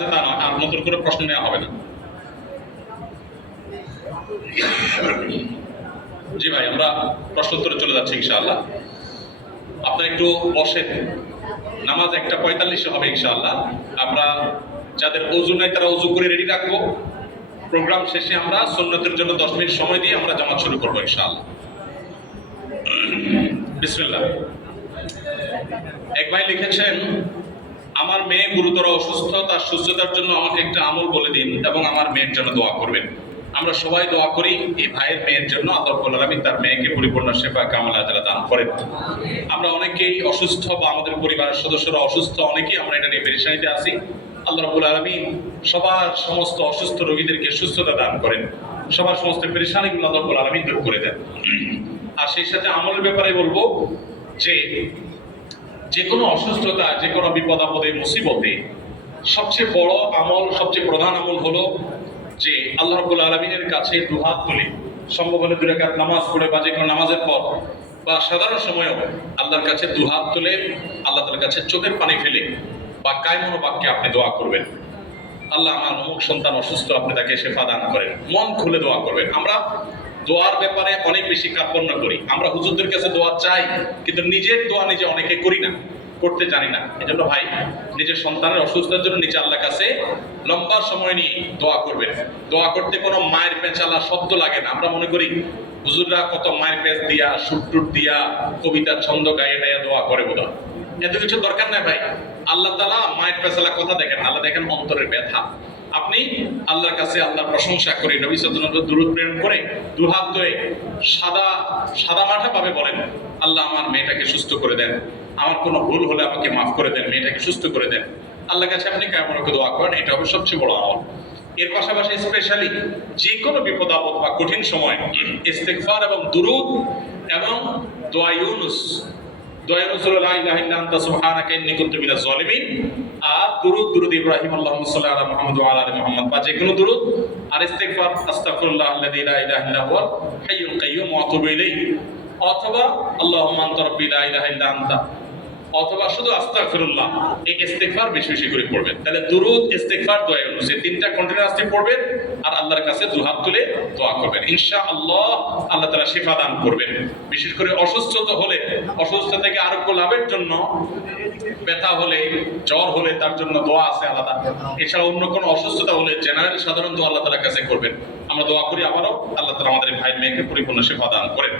আছে তা নয় আর নতুন করে প্রশ্ন নেওয়া হবে না। জি ভাই, আমরা প্রশ্নোত্তরে চলে যাচ্ছি ইনশাআল্লাহ। আপনারা একটু বসেন। নামাজ একটা পঁয়তাল্লিশে হবে ইনশাআল্লাহ। আমরা যাদের অজু নাই তারা অজু করে রেডি রাখব। প্রোগ্রাম শেষে আমরা সুন্নতের জন্য দশ মিনিট সময় দিয়ে আমরা জামাত শুরু করব ইনশাআল্লাহ। বিসমিল্লাহ। এক ভাই লিখেছেন আমার মেয়ে গুরুতর অসুস্থ, তার সুস্থতার জন্য আমাকে একটা আমল বলে দিন এবং আমার মেয়ের জন্য দোয়া করবেন। আমরা সবাই দোয়া করি, এই ভাইয়ের মেয়ের জন্য আতর্কুল তার মেয়েকে পরিপূর্ণ সেবা কামাল আজরা দান করেন। আমরা অনেকেই অসুস্থ বা আমাদের পরিবারের সদস্যরা অসুস্থ, অনেকেই আমরা এটা নিয়ে পেরেশানিতে আছি। আল্লাহ রাবুল আলমী সবার সমস্ত অসুস্থ রোগীদেরকে সুস্থতা দান করেন। সবার সমস্ত পেরেশানিগুলো আল্লাহ রাবুল আলমী দূর করে দেন। আর সেই সাথে আমলের ব্যাপারে বলব যে যে কোনো অসুস্থতা যে কোনো বিপদ, আপদে, মুসিবতে সবচেয়ে বড় আমল, সবচেয়ে প্রধান আমল হলো যে আল্লাহ রবুল আলমিনের কাছে দুহাত তুলে। সম্ভব হলে দু রাকাত নামাজ পড়ে বা যে কোনো নামাজের পর বা সাধারণ সময়েও আল্লাহর কাছে দুহাত তুলে, আল্লাহ তালার কাছে চোখের পানি ফেলে বা কায়মনো বাক্যে আপনি দোয়া করবেন। আল্লাহ আমার অমুক সন্তান অসুস্থ, আপনি তাকে শেফা দান করেন। মন খুলে দোয়া করবেন। আমরা দোয়ার ব্যাপারে অনেক বেশি কার্পণ্য করি। আমরা হুজুরদের কাছে দোয়া চাই, কিন্তু নিজের দোয়া নিজে অনেকে করি না, করতে জানি না। এই জন্য ভাই, নিজের সন্তানের অসুস্থতার জন্য নিচে আল্লাহর কাছে লম্বা সময় নিয়ে দোয়া করবেন। দোয়া করতে কোনো মায়ের পেঁচালা শব্দ লাগে না। আমরা মনে করি, হুজুররা কত মায়ের পেঁচ দিয়া সুটটুট দিয়া কবিতা ছন্দ গায়ে গায়ে দোয়া করে বোধ এত কিছু দরকার নাই ভাই। আল্লাহ তালা মায়ের পেঁচালা কথা দেখেন। আল্লাহ দেখেন অন্তরের ব্যথা। আপনি আল্লাহর কাছে আল্লাহর প্রশংসা করে, নবী সাল্লাল্লাহু দূরত প্রেরণ করে দুহাত ধরে সাদা সাদা মাঠা পাবে বলেন, আল্লাহ আমার মেয়েটাকে সুস্থ করে দেন। আমার কোনো ভুল হলে আমাকে মাফ করে দেন, মেয়েটাকে সুস্থ করে দেন। আল্লাহর কাছে আপনি কেমন করে দোয়া করেন, এটা হবে সবচেয়ে বড় আমল। এর পাশাপাশি স্পেশালি যে কোনো বিপদ, আপদ বা কঠিন সময়, ইস্তেগফার এবং দুরুদ এবং দোয়া ইউনুস দোয়া হলো লা ইলাহা ইল্লা আনতা সুবহানাকা ইন্নী বা যে কোনো দুরুদ আর ইস্তেগফার, আস্তাগফিরুল্লাহ আল্লাযী লা ইলাহা ইল্লা অথবা আল্লাহুম্মা আনতা রাব্বি লা ইলাহা ইল্লা অথবা শুধু আস্তাগফিরুল্লাহ, এই ইস্তেগফার বেশি বেশি করে পড়বেন। তাহলে দুরুদ, ইস্তেগফার, দোয়া ইউনুস এই তিনটা কন্টিনিউয়াসলি পড়বেন আর আল্লাহর কাছে দুহাত তুলে দোয়া করবেন। ইনশাআল্লাহ আল্লাহ তাআলা শিফা দান করবেন। বিশেষ করে অসুস্থতা হলে, অসুস্থতা থেকে আরোগ্য লাভের জন্য, ব্যথা হলে, জ্বর হলে তার জন্য দোয়া আছে আলাদা। এছাড়া অন্য কোনো অসুস্থতা হলে জেনারেল সাধারণ দোয়া আল্লাহ তাআলার কাছে করবেন। আমরা দোয়া করি আবারও, আল্লাহ তাআলা আমাদের ভাই মেয়েকে পরিপূর্ণ সেবা দান করেন।